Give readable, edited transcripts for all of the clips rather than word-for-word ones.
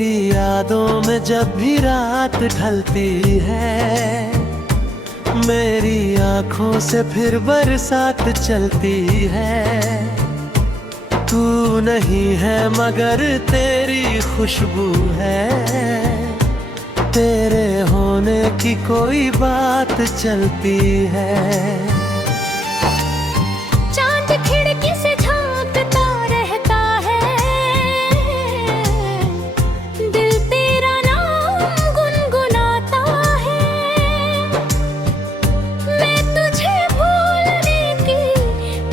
तेरी यादों में जब भी रात ढलती है, मेरी आंखों से फिर बरसात चलती है। तू नहीं है मगर तेरी खुशबू है, तेरे होने की कोई बात चलती है। चांद खिड़की से झांकता रहता है, दिल तेरा नाम गुनगुनाता है। मैं तुझे भूलने की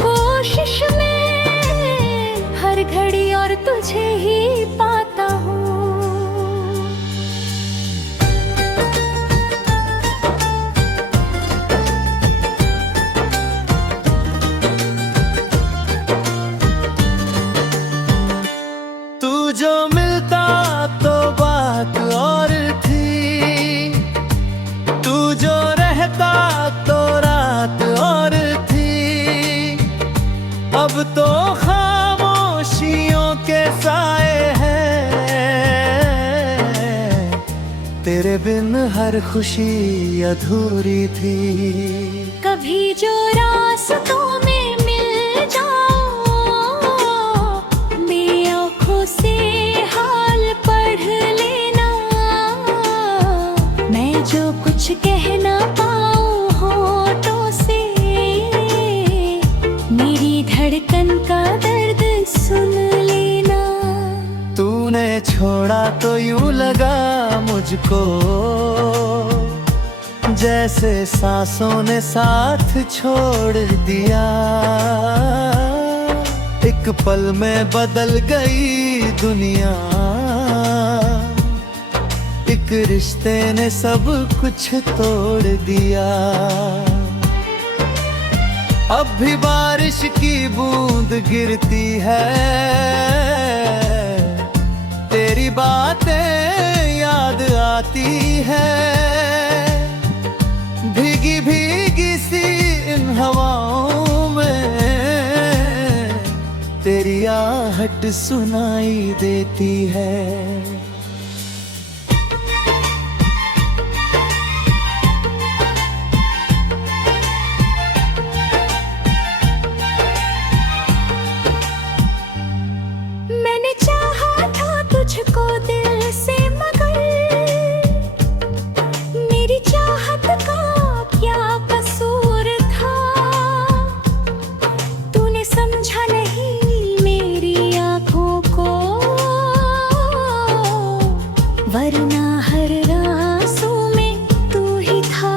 कोशिश में हर घड़ी और तुझे ही पाता हूँ। जो मिलता तो बात और थी, तू जो रहता तो रात और थी। अब तो खामोशियों के साए हैं, तेरे बिन हर खुशी अधूरी थी। कभी जो रास्तों में मिल जाओ, मेरी आँखों से हाल पढ़ लेना। मैं जो कुछ कह ना पाऊँ होठों से, मेरी धड़कन का दर्द सुन लेना। तूने छोड़ा तो यूं लगा मुझको, जैसे सांसों ने साथ छोड़ दिया। एक पल में बदल गई दुनिया, एक रिश्ते ने सब कुछ तोड़ दिया। अब भी बारिश की बूंद गिरती है, तेरी बातें याद आती है। भीगी भीगी सी इन हवाओं में तेरी आहट सुनाई देती है। मैंने चाहा था तुझको दिल से, मगर मेरी चाहत का क्या कसूर था। तूने समझा नहीं मेरी आँखों को, वरना हर आंसू में तू ही था।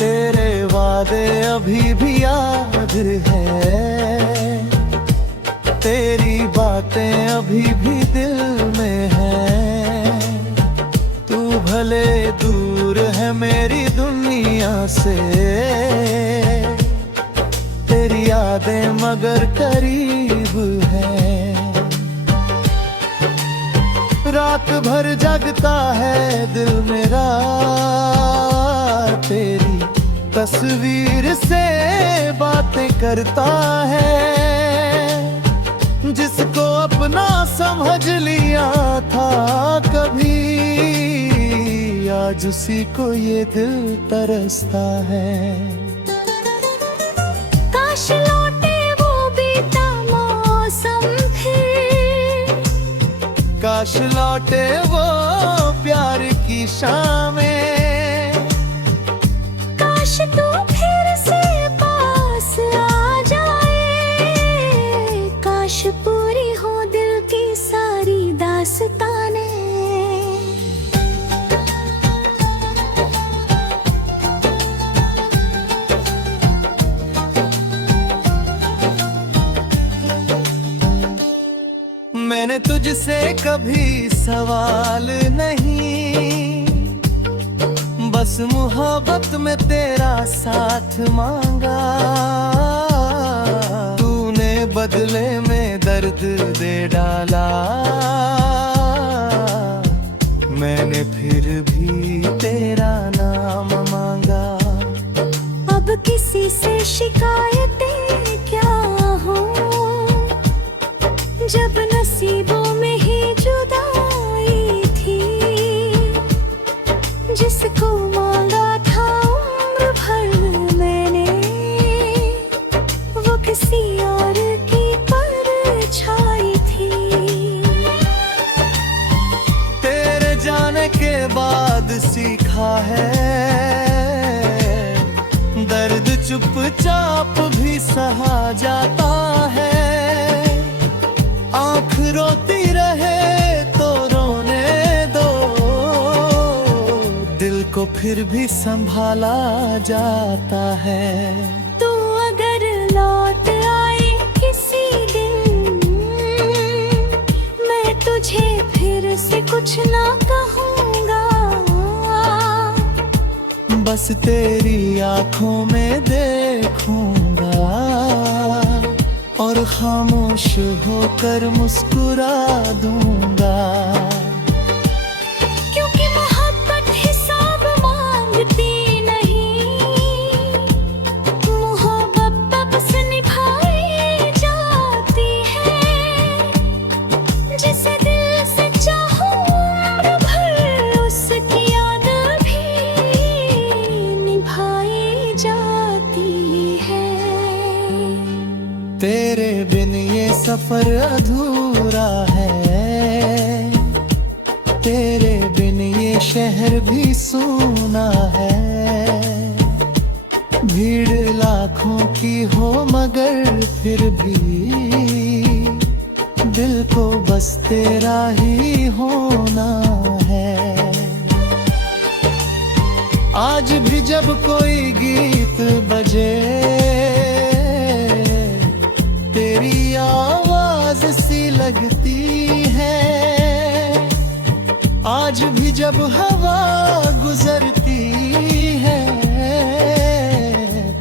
तेरे वादे अभी भी याद है, तेरी बातें अभी भी दिल में है। तू भले दूर है मेरी दुनिया से, तेरी यादें मगर करीब है। रात भर जगता है दिल मेरा, तेरी तस्वीर से बातें करता है। जिसको अपना समझ लिया था कभी, आज उसी को ये दिल तरसता है। काश लौटे वो बीता मौसम फिर, काश लौटे वो प्यार की शामें। काश तू फिर से पास आ जाए, काश पूरी हो दिल की सारी दास्तानें। मैंने तुझसे कभी सवाल नहीं, बस मोहब्बत में तेरा साथ मांगा। तूने बदले में दर्द दे डाला, मैंने फिर भी तेरा नाम मांगा। अब किसी से शिकायतें क्या हो, जब नसीबों में ही जुदाई चुपचाप भी सहा जाता है। आंख रोती रहे तो रोने दो, दिल को फिर भी संभाला जाता है। तू अगर लौट आए किसी दिन, मैं तुझे फिर से कुछ ना कहूँगा। बस तेरी आंखों में देखूंगा और खामोश होकर मुस्कुरा दूंगा। क्योंकि मोहब्बत हिसाब मांगती नहीं, मोहब्बत बस निभाई जाती है। जिसे दिल से चाहो उम्र भर, उसकी याद भी निभाई जाती है। तेरे बिन ये सफर अधूरा है, तेरे बिन ये शहर भी सूना है। भीड़ लाखों की हो मगर फिर भी दिल को बस तेरा ही होना है। आज भी जब कोई गीत बजे, तेरी आवाज सी लगती है। आज भी जब हवा गुजरती है,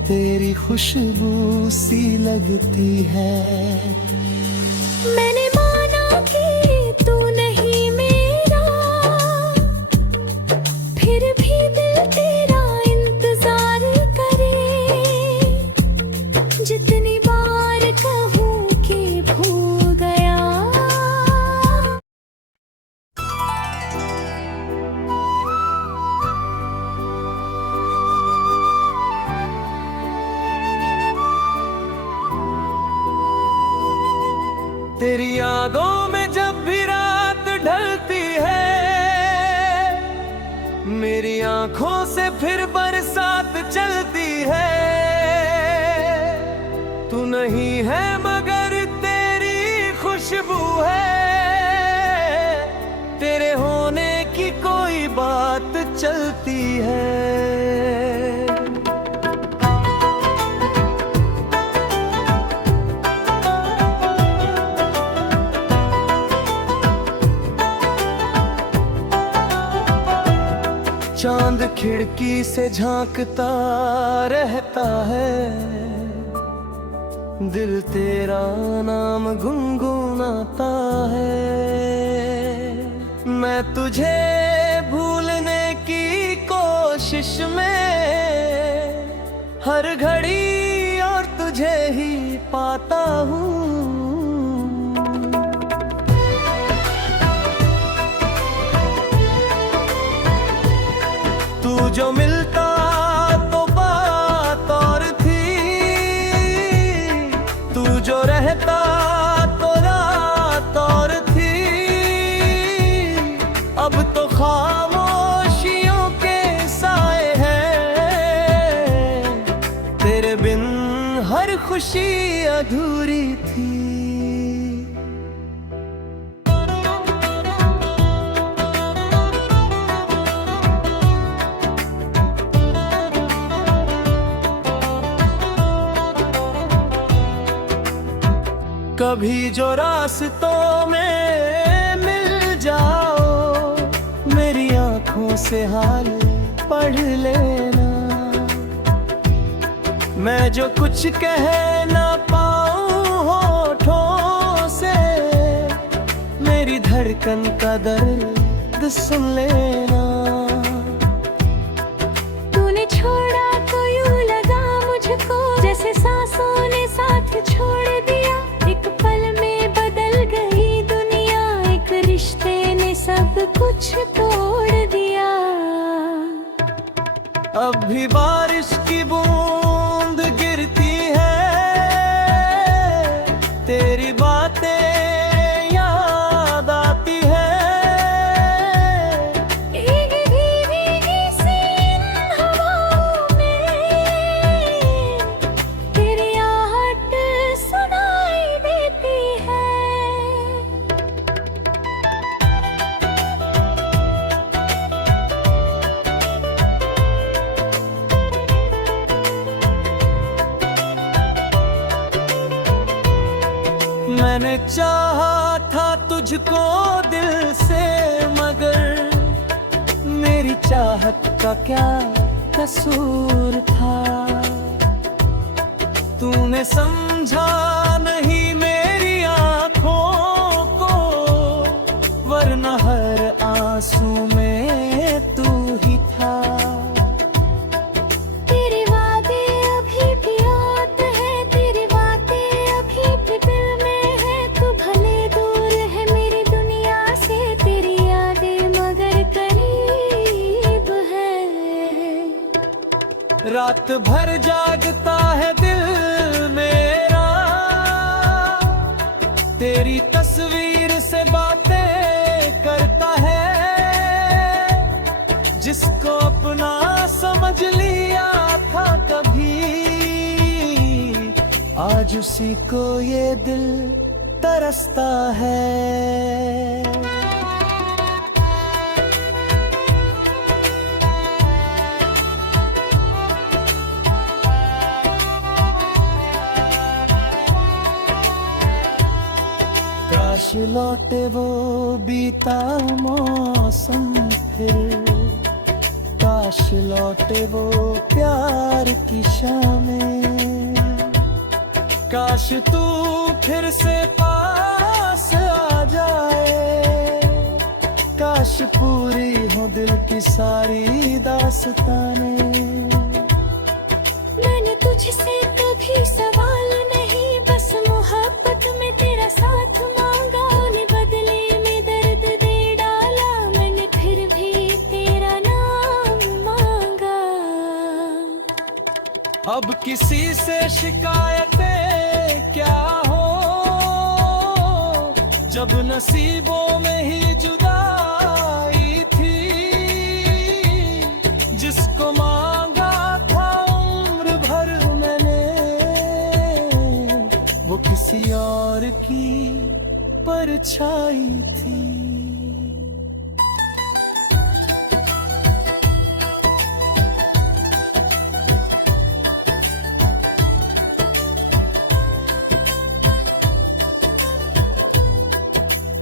तेरी खुशबू सी लगती है। मैंने माना कि तू नहीं मेरा, फिर भी दिल तेरा इंतजार करे। जितनी बार कहूँ कि भूल गया, तेरी यादों में जब भी रात ढलती है, मेरी आंखों से फिर बरसात चलती है। तू नहीं है मगर तेरी खुशबू है, तेरे होने की कोई बात चलती है। चांद खिड़की से झांकता रहता है, दिल तेरा नाम गुनगुनाता है। मैं तुझे भूलने की कोशिश में हर घड़ी और तुझे ही पाता हूँ। तू जो मिलता तो बात और थी, तू जो रहता तो रात और थी। अब तो खामोशियों के साए हैं, तेरे बिन हर खुशी अधूरी थी। कभी जो रास्तों में मिल जाओ, मेरी आंखों से हाल पढ़ लेना। मैं जो कुछ कह ना पाऊं होठों से, मेरी धड़कन का दर्द सुन लेना। तूने छोड़ा तो यूं लगा मुझको, जैसे सांसों ने साथ छोड़ दिया। एक पल में बदल गई दुनिया, एक रिश्ते ने सब कुछ तोड़ दिया। अब भी बारिश की बूंद गिरती है, तेरी बातें याद आती है। भीगी भीगी सी इन हवाओं में मैंने चाहा था तुझको दिल से, मगर मेरी चाहत का क्या कसूर था। तूने समझा नहीं मेरी आंखों को, वरना हर आंसू में तू ही था। तेरे वादे अभी भी याद है, तेरी बातें अभी भी दिल में है। तू भले दूर है मेरी दुनिया से, तेरी यादें मगर करीब है। रात भर जागता है दिल मेरा, तेरी तस्वीर से बातें करता है। जिसको अपना समझ लिया था कभी, आज उसी को ये दिल तरसता है। काश लौटे वो बीता मौसम फिर, काश लौटे वो प्यार की शामें। काश तू फिर से पास आ जाए, काश पूरी हो दिल की सारी दास्तानें। मैंने तुझसे कभी सवाल नहीं, बस मोहब्बत में तेरा साथ मांगा। ने बदले में दर्द दे डाला, मैंने फिर भी तेरा नाम मांगा। अब किसी से शिकायतें क्या हो, जब नसीबों में ही जुदाई थी। जिसको मांगा था उम्र भर मैंने, वो किसी और की परछाई थी।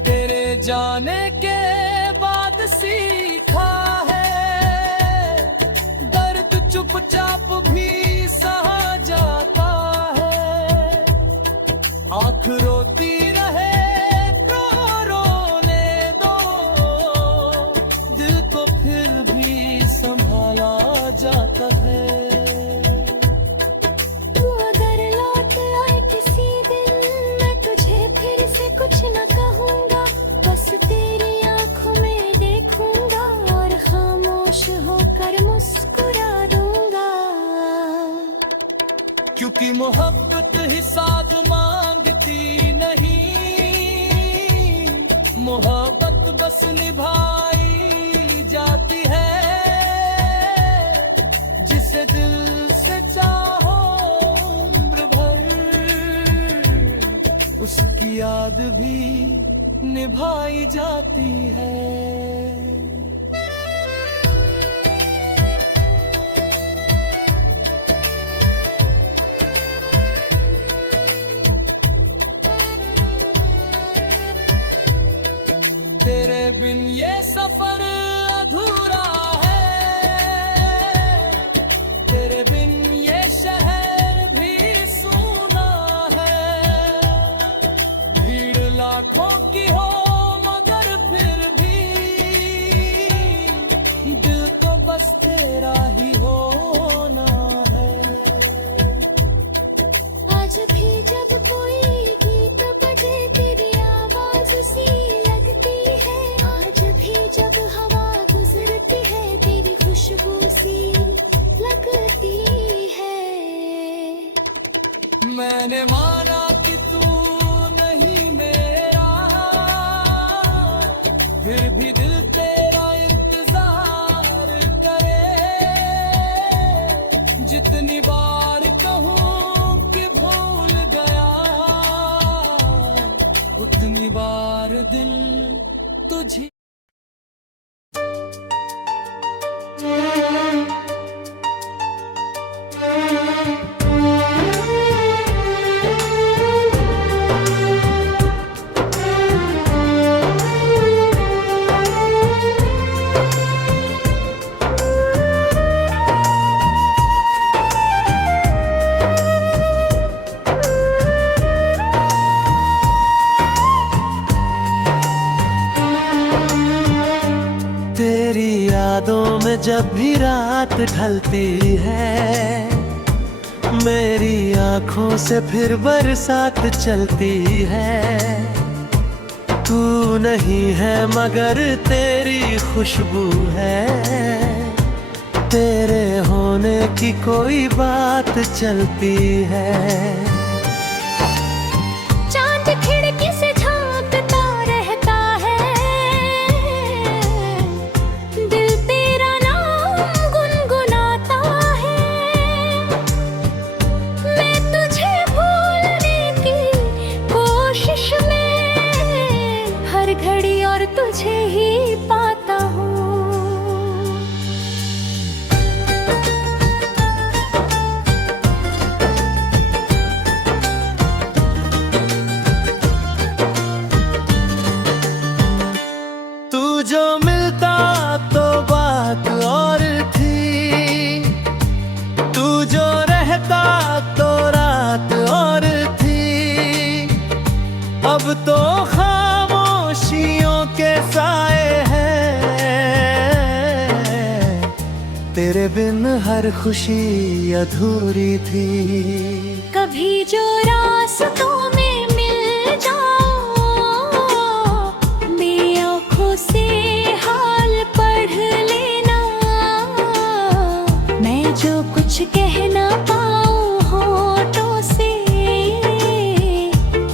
तेरे जाने के बाद सीखा है, दर्द चुपचाप भी सहा जाता है। आँख रोती रहे तो रोने दो, दिल को फिर भी संभाला जाता है। तू अगर लौट आए किसी दिन, मैं तुझे फिर से कुछ न कहूँगा। बस तेरी आँखों में देखूंगा और खामोश होकर मुस्कुरा दूंगा। क्योंकि मोहब्बत ही साथ मांगती नहीं, मोहब्बत बस निभाई जाती है। जिसे दिल से चाहो उम्र भर, उसकी याद भी निभाई जाती है। तेरे बिन ये सफर अधूरा है, तेरे बिन ये शहर भी सूना है। भीड़ लाखों की हो मगर फिर भी, दिल को बस तेरा ही होना है। आज भी जब कोई गीत बजे, तेरी आवाज सी लगती है। आज भी जब हवा गुजरती है, तेरी खुशबू सी लगती है। मैंने माना कि तू नहीं मेरा, फिर भी दिल तेरा इंतजार करे। जितनी बार कहूँ कि भूल गया, उतनी बार दिल तुझे यादों में जब भी रात ढलती है, मेरी आंखों से फिर बरसात चलती है। तू नहीं है मगर तेरी खुशबू है, तेरे होने की कोई बात चलती है। चांद खिड़की से झांकता रहता है, दिल तेरा नाम गुनगुनाता है। मैं तुझे भूलने की कोशिश में हर घड़ी और तुझे ही पाता हूँ। जो मिलता तो बात और थी, तू जो रहता तो रात और थी। अब तो खामोशियों के साए हैं, तेरे बिन हर खुशी अधूरी थी। कभी जो रास्तों में मिल जाओ, मेरी आँखों से हाल पढ़ लेना। मैं जो कुछ कह ना पाऊँ होठों से,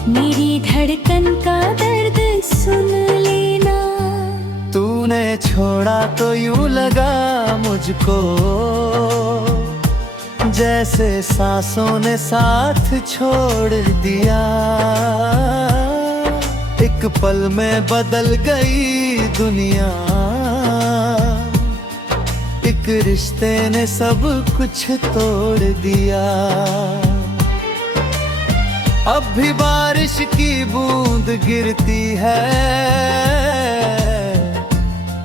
मेरी धड़कन का दर्द सुन लेना। तूने छोड़ा तो यूं लगा मुझको, जैसे सांसों ने साथ छोड़ दिया। एक पल में बदल गई दुनिया, एक रिश्ते ने सब कुछ तोड़ दिया। अब भी बारिश की बूंद गिरती है,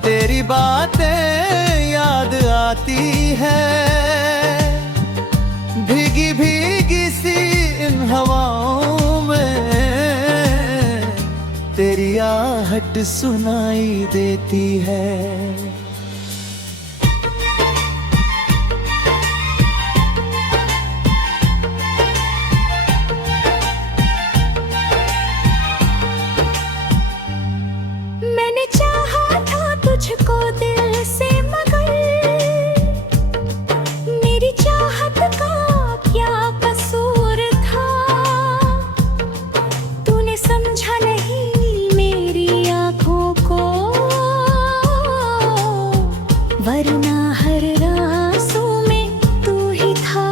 तेरी बातें याद आती है। भीगी भीगी सी इन हवाओं में तेरी आहट सुनाई देती है। मैंने चाहा था तुझको दिल से, मगर मेरी चाहत का क्या कसूर था। तूने समझा नहीं मेरी आँखों को, वरना हर आंसू में तू ही था।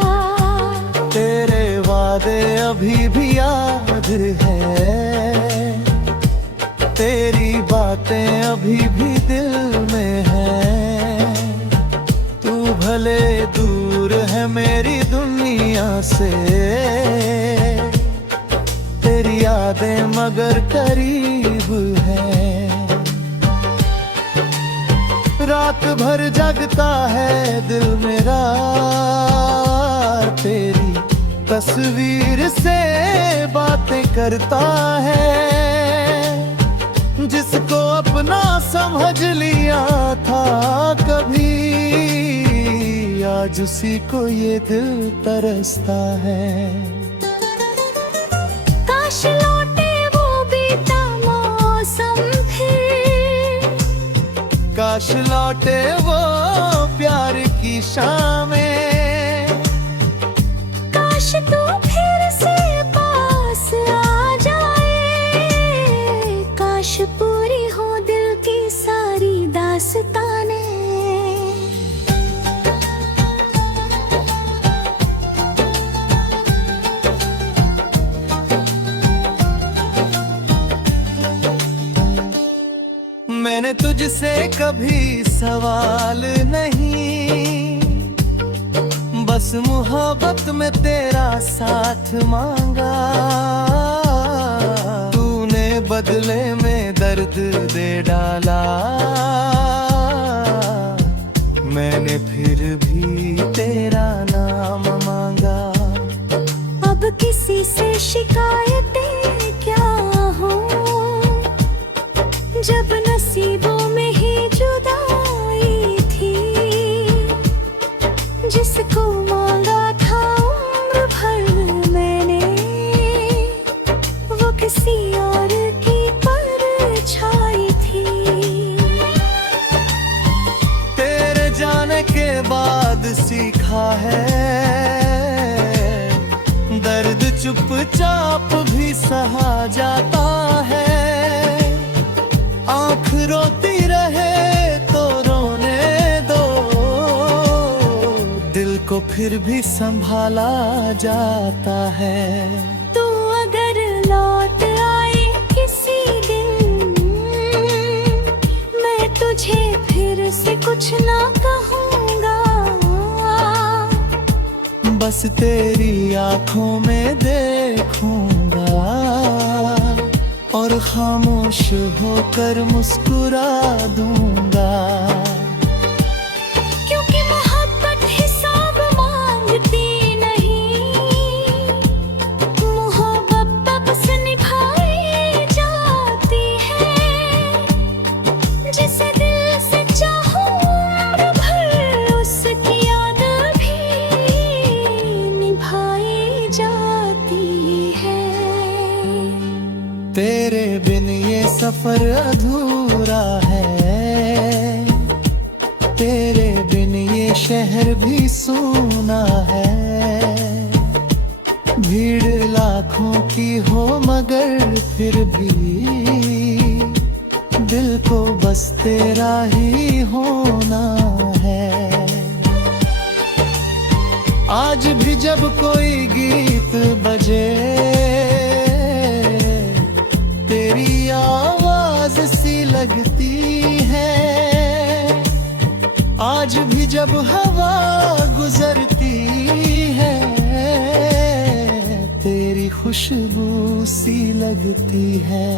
तेरे वादे अभी भी याद है, तेरी बातें अभी भी दिल में है। तू भले दूर है मेरी दुनिया से, तेरी यादें मगर करीब है। रात भर जगता है दिल मेरा, तेरी तस्वीर से बातें करता है। जिसको अपना समझ लिया था कभी, आज उसी को ये दिल तरसता है। काश लौटे वो बीता मौसम फिर, काश लौटे वो प्यार की शामें। काश तू फिर से पास आ जाए, काश पूरी हो दिल की सारी दास्तानें। मैंने तुझसे कभी सवाल नहीं, बस मोहब्बत में तेरा साथ मांगा। तूने बदले में दर्द दे डाला, मैंने फिर भी तेरा नाम मांगा। अब किसी से शिकायतें क्या हो, जब नसीबों में ही जुदाई थी। चुपचाप भी सहा जाता है। आंख रोती रहे तो रोने दो, दिल को फिर भी संभाला जाता है। तू अगर लौट आए किसी दिन, मैं तुझे फिर से कुछ ना कहूँगा। बस तेरी आंखों में देखूंगा और खामोश होकर मुस्कुरा दूंगा। क्योंकि मोहब्बत हिसाब मांगती नहीं, मोहब्बत बस निभाई जाती है। जिसे दिल से चाहो उम्र भर, उसकी याद भी निभाई जाती है। तेरे बिन ये सफर अधूरा है, तेरे बिन ये शहर भी सूना है। भीड़ लाखों की हो मगर फिर भी दिल को बस तेरा ही होना है। आज भी जब कोई गीत बजे, तेरी आवाज सी लगती है। आज भी जब हवा गुजरती है, तेरी खुशबू सी लगती है।